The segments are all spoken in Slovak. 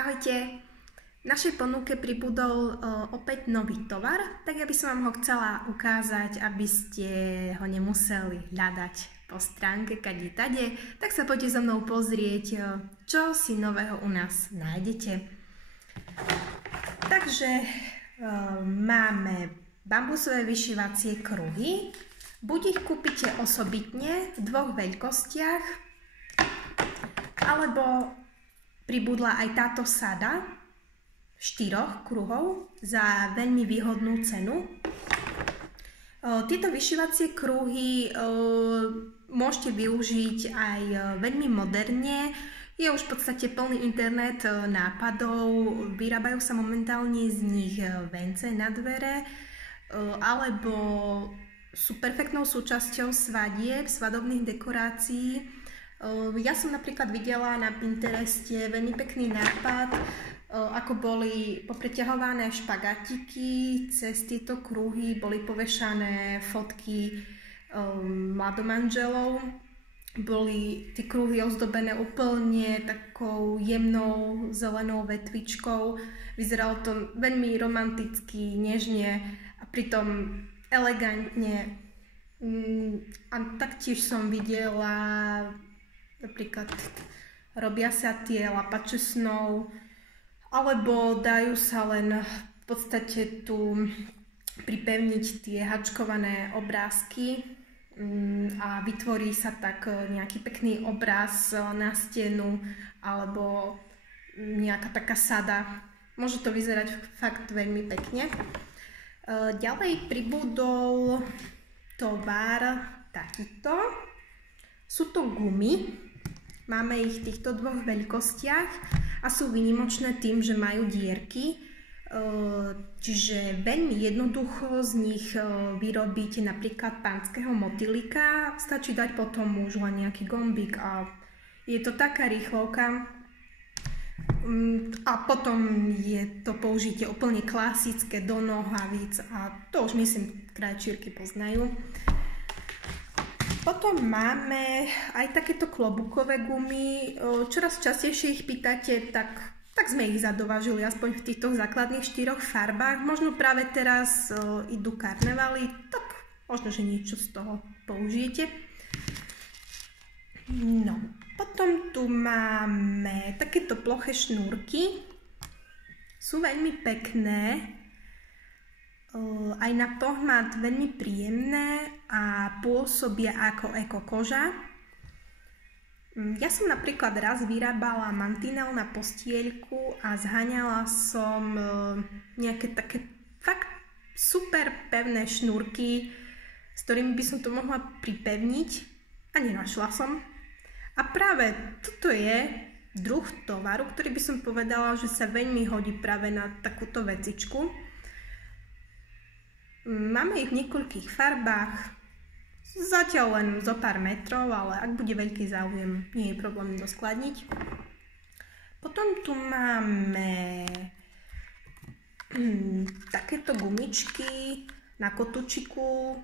Ahojte, v našej ponuke pribudol opäť nový tovar, tak ja by som vám ho chcela ukázať, aby ste ho nemuseli hľadať po stránke kade tade, tak sa poďte so mnou pozrieť, čo si nového u nás nájdete. Takže máme bambusové vyšívacie kruhy, buď ich kúpite osobitne v dvoch veľkostiach, alebo pribudla aj táto sada 4 kruhov za veľmi výhodnú cenu. Tieto vyšívacie kruhy môžete využiť aj veľmi moderne. Je už v podstate plný internet nápadov, vyrábajú sa momentálne z nich vence na dvere, alebo sú perfektnou súčasťou svadieb, svadobných dekorácií. Ja som napríklad videla na Pintereste veľmi pekný nápad, ako boli popreťahované špagatiky, cez tieto kruhy boli povešané fotky mladomanželov. Boli tie kruhy ozdobené úplne takou jemnou zelenou vetvičkou. Vyzeralo to veľmi romanticky, nežne a pritom elegantne. A taktiež som videla, napríklad robia sa tie lapače snov, alebo dajú sa len v podstate tu pripevniť tie hačkované obrázky a vytvorí sa tak nejaký pekný obraz na stenu alebo nejaká taká sada. Môže to vyzerať fakt veľmi pekne. Ďalej pribudol tovar takýto. Sú to gumy. Máme ich v týchto dvoch veľkostiach a sú výnimočné tým, že majú dierky. Čiže veľmi jednoducho z nich vyrobíte napríklad pánskeho motýlika. Stačí dať potom už len nejaký gombík a je to taká rýchlovka. A potom je to použitie úplne klasické do nohavíc a to už myslím krajčírky poznajú. Potom máme aj takéto klobúkové gumy. Čoraz častejšie ich pýtate, tak sme ich zadovážili aspoň v týchto základných 4 farbách. Možno práve teraz idú karnevály, tak možno, že niečo z toho použijete. No, potom tu máme takéto ploché šnúrky. Sú veľmi pekné. Aj na pohľad veľmi príjemné a pôsobia ako ekokoža. Ja som napríklad raz vyrábala mantinel na postieľku a zháňala som nejaké také fakt super pevné šnúrky, s ktorými by som to mohla pripevniť a nenašla som. A práve toto je druh tovaru, ktorý by som povedala, že sa veľmi hodí práve na takúto vecičku. Máme ich v niekoľkých farbách, zatiaľ len zo pár metrov, ale ak bude veľký záujem, nie je problém doskladniť. Potom tu máme takéto gumičky na kotúčiku.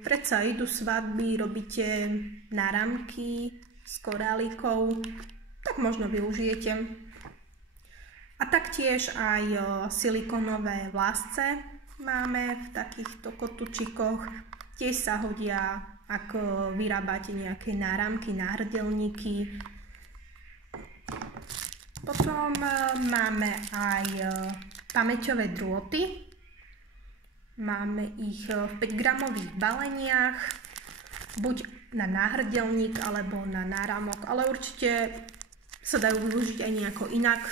Predsa idú svadby, robíte náramky s korálikou, tak možno využijete. A taktiež aj silikónové vlásce máme v takýchto kotúčikoch. Tiež sa hodia, ak vyrábate nejaké náramky, náhrdelníky. Potom máme aj pamäťové drôty. Máme ich v 5-gramových baleniach, buď na náhrdelník alebo na náramok, ale určite sa dajú využiť aj nejako inak.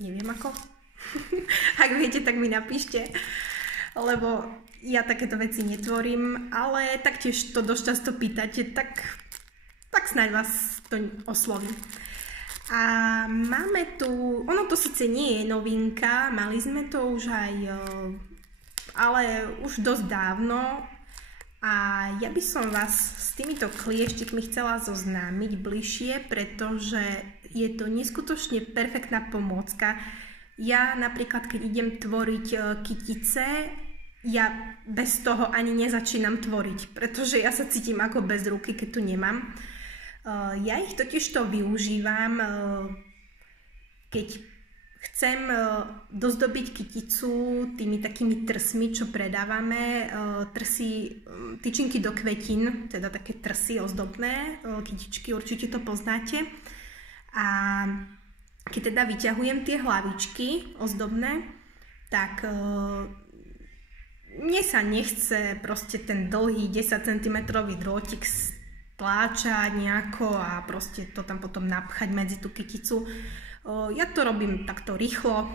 Neviem ako. Ak viete, tak mi napíšte, lebo ja takéto veci netvorím, ale taktiež to dosť často pýtate, tak snáď vás to osloví. A máme tu, ono to síce nie je novinka, mali sme to už aj, ale už dosť dávno a ja by som vás s týmito klieštikmi chcela zoznámiť bližšie, pretože je to neskutočne perfektná pomôcka. Ja napríklad, keď idem tvoriť kytice, ja bez toho ani nezačínam tvoriť, pretože ja sa cítim ako bez ruky, keď tu nemám. Ja ich totiž to využívam, keď chcem dozdobiť kyticu tými takými trsmi, čo predávame, tyčinky do kvetín, teda také trsy ozdobné, kytičky, určite to poznáte. A keď teda vyťahujem tie hlavičky ozdobné, tak mne sa nechce proste ten dlhý 10 cm drôtik stláčať nejako a proste to tam potom napchať medzi tú kyticu. Ja to robím takto rýchlo,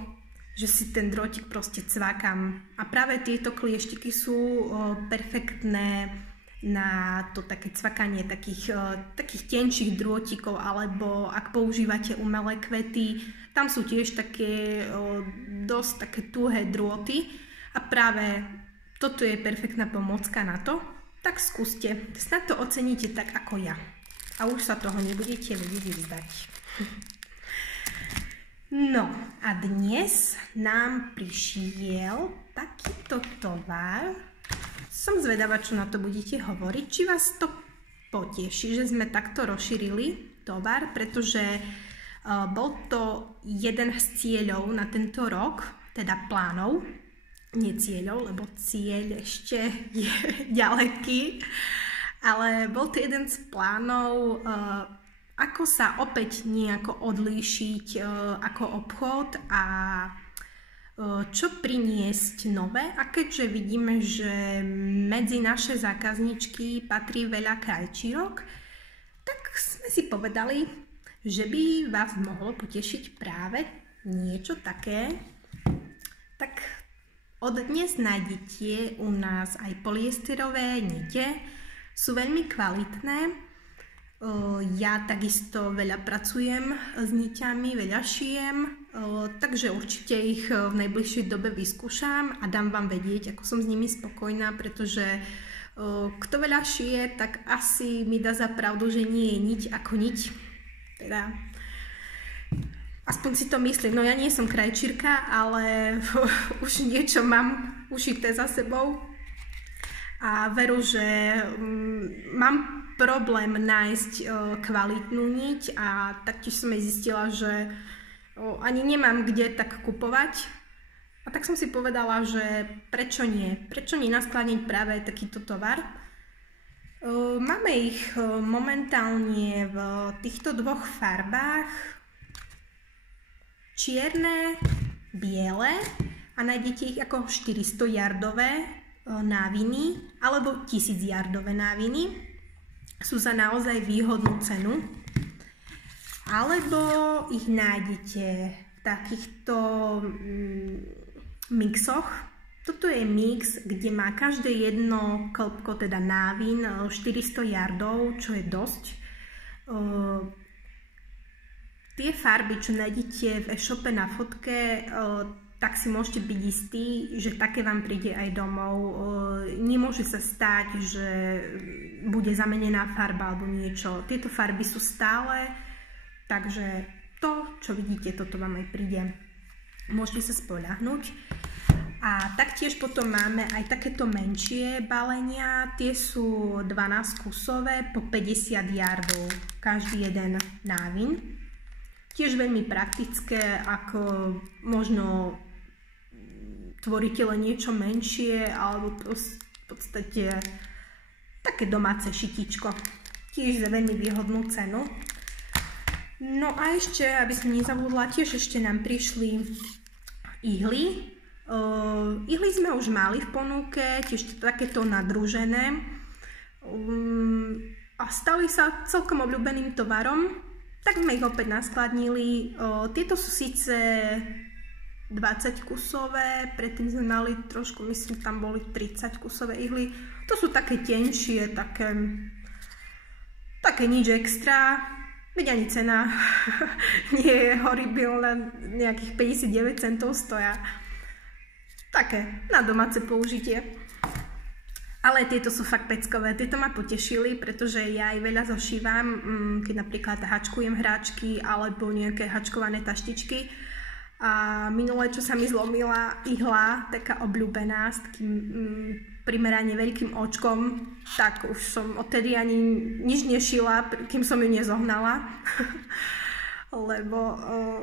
že si ten drôtik proste cvakám. A práve tieto klieštiky sú perfektné na to také cvakanie takých tenších drôtikov, alebo ak používate umelé kvety, tam sú tiež také dosť také tuhé drôty a práve toto je perfektná pomôcka na to. Tak skúste, snad to oceníte tak ako ja a už sa toho nebudete vedieť vzdať. No a dnes nám prišiel takýto tovar. Som zvedavá, čo na to budete hovoriť, či vás to poteší, že sme takto rozšírili tovar, pretože bol to jeden z cieľov na tento rok, teda plánov, nie cieľov, lebo cieľ ešte je ďaleký, ale bol to jeden z plánov, ako sa opäť nejako odlíšiť ako obchod a čo priniesť nové. A keďže vidíme, že medzi naše zákazničky patrí veľa krajčírok, tak sme si povedali, že by vás mohlo potešiť práve niečo také. Tak od dnes nájdete u nás aj polyesterové nite, sú veľmi kvalitné. Ja takisto veľa pracujem s niťami, veľa šijem, takže určite ich v najbližšej dobe vyskúšam a dám vám vedieť, ako som s nimi spokojná, pretože kto veľa šije, tak asi mi dá za pravdu, že nie je niť ako niť. Teda aspoň si to myslím, no ja nie som krajčírka, ale už niečo mám ušité za sebou a veru, že mám problém nájsť kvalitnú niť a taktiež som aj zistila, že ani nemám kde tak kupovať. A tak som si povedala, že prečo nie? Prečo nie naskladniť práve takýto tovar? Máme ich momentálne v týchto dvoch farbách. Čierne, biele a nájdete ich ako 400 yardové náviny alebo 1000 yardové náviny. Sú za naozaj výhodnú cenu. Alebo ich nájdete v takýchto mixoch. Toto je mix, kde má každé jedno klbko, teda návin, 400 yardov, čo je dosť. Tie farby, čo nájdete v e-shope na fotke, tak si môžete byť istí, že také vám príde aj domov. Nemôže sa stať, že bude zamenená farba alebo niečo. Tieto farby sú stále, takže to, čo vidíte, toto vám aj príde. Môžete sa spoľahnúť. A taktiež potom máme aj takéto menšie balenia. Tie sú 12 kusové po 50 yardov, každý jeden návin. Tiež veľmi praktické, ako možno tvoríte len niečo menšie, alebo v podstate také domáce šitičko. Tiež za veľmi výhodnú cenu. No a ešte, aby som nezabudla, tiež ešte nám prišli ihly. Ihly sme už mali v ponuke, tiež takéto nadružené. A stali sa celkom obľúbeným tovarom, tak sme ich opäť naskladnili. Tieto sú síce 20 kusové, predtým sme mali trošku, myslím, tam boli 30 kusové ihly. To sú také tenšie, také nič extra, veď ani cena nie je horibilná, nejakých 59 centov stoja. Také, na domáce použitie. Ale tieto sú fakt peckové, tieto ma potešili, pretože ja aj veľa zošívam, keď napríklad hačkujem hráčky alebo nejaké hačkované taštičky. A minulé, čo sa mi zlomila ihla, taká obľúbená, s takým primerane veľkým očkom, tak už som odtedy ani nič nešila, kým som ju nezohnala. lebo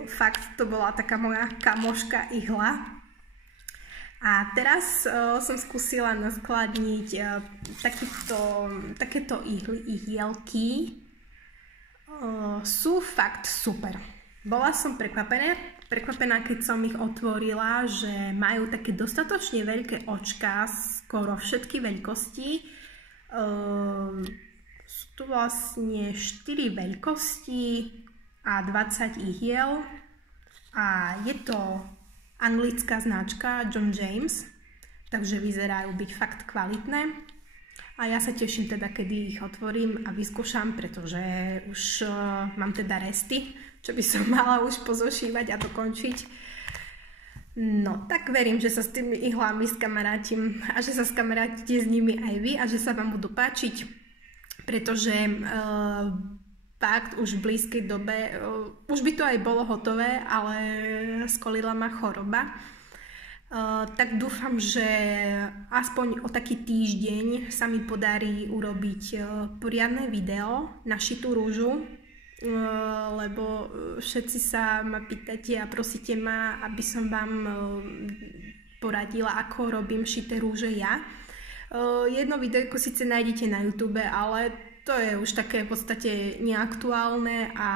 fakt to bola taká moja kamoška ihla. A teraz som skúsila naskladniť takéto ihielky. Sú fakt super. Bola som prekvapená, keď som ich otvorila, že majú také dostatočne veľké očká, skoro všetky veľkosti. Sú tu vlastne 4 veľkosti a 20 ihiel. A je to anglická značka John James, takže vyzerajú byť fakt kvalitné. A ja sa teším teda, kedy ich otvorím a vyskúšam, pretože už mám teda resty, čo by som mala už pozošívať a dokončiť. No, tak verím, že sa s tými ihlami skamarátim a že sa skamarátite s nimi aj vy a že sa vám budú páčiť, pretože fakt už v blízkej dobe, už by to aj bolo hotové, ale skolila ma choroba. Tak dúfam, že aspoň o taký týždeň sa mi podarí urobiť poriadne video na šitú rúžu, lebo všetci sa ma pýtate a prosíte ma, aby som vám poradila, ako robím šité rúže ja. Jedno videjko síce nájdete na YouTube, ale to je už také v podstate neaktuálne a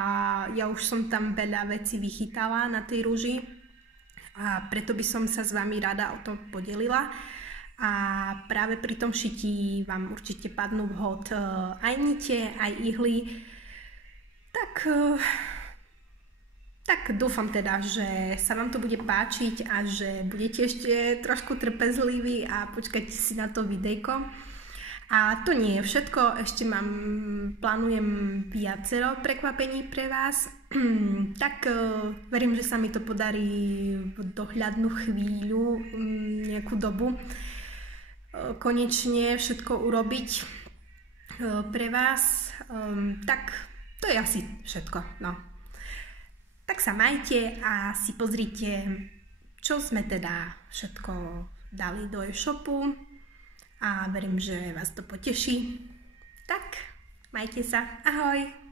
ja už som tam veľa vecí vychytala na tej rúži a preto by som sa s vami rada o to podelila. A práve pri tom šití vám určite padnú vhod aj nite, aj ihly. Tak dúfam teda, že sa vám to bude páčiť a že budete ešte trošku trpezliví a počkajte si na to videjko. A to nie je všetko, ešte plánujem viacero prekvapení pre vás. Tak verím, že sa mi to podarí v dohľadnú chvíľu, nejakú dobu, konečne všetko urobiť pre vás. Tak to je asi všetko, no. Tak sa majte a si pozrite, čo sme teda všetko dali do e-shopu a verím, že vás to poteší. Tak, majte sa, ahoj!